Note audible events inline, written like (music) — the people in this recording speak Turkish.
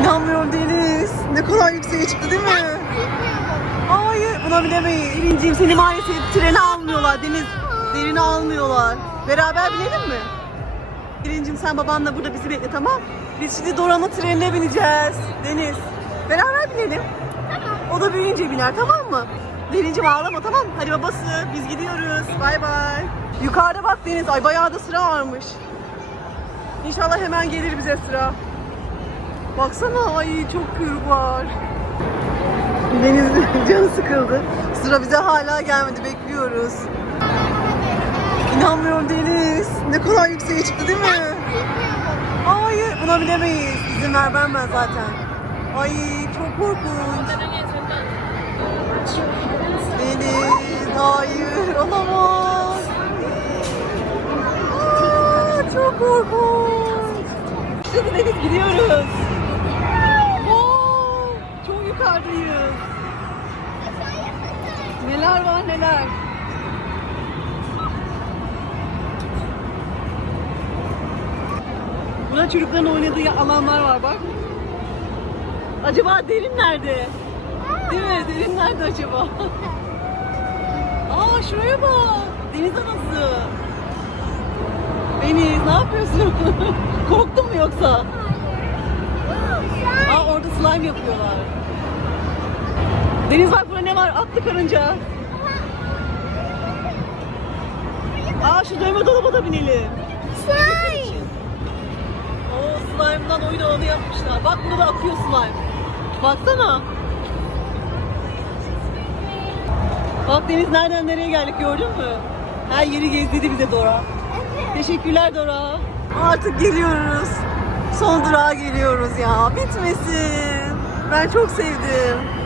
İnanmıyorum Deniz. Ne kadar yükseğe çıktı değil mi? Hayır buna bilemeyiz. Derinciğim seni maalesef trene almıyorlar Deniz. Derini almıyorlar. Beraber binelim mi? Derinciğim sen babanla burada bizi bekle tamam? Biz şimdi Dora'nın trenine bineceğiz. Deniz. Beraber binelim. O da büyüyünce biner tamam mı? Derinciğim ağlama tamam? Hadi babası biz gidiyoruz. Bay bay. Yukarıda bak Deniz. Ay bayağı da sıra varmış. İnşallah hemen gelir bize sıra. Baksana ay çok kuyruk var. Deniz (laughs) canı sıkıldı. Sıra bize hala gelmedi bekliyoruz. İnanmıyorum Deniz. Ne kadar yükseğe çıktı değil mi? Hayır buna bilemeyiz. İzin vermem ben zaten. Ay çok korkunç. Deniz hayır olamaz. Aa, çok korkunç. İşte Deniz gidiyoruz. Yukarıdayız. Neler var neler. Burada çocukların oynadığı alanlar var bak. Acaba derin nerede? Değil mi? Derin nerede acaba? Aa şuraya bak. Deniz anası. Deniz ne yapıyorsun? (laughs) Korktun mu yoksa? Aa orada slime yapıyorlar. Deniz bak burada ne var? Atlı karınca. Aa şu dövme dolaba da binelim. Oo slime'dan oyun alanı yapmışlar. Bak burada akıyor slime. Baksana. Bak Deniz nereden nereye geldik gördün mü? Her yeri gezdirdi bize Dora. Teşekkürler Dora. Artık geliyoruz. Son durağa geliyoruz ya. Bitmesin. Ben çok sevdim.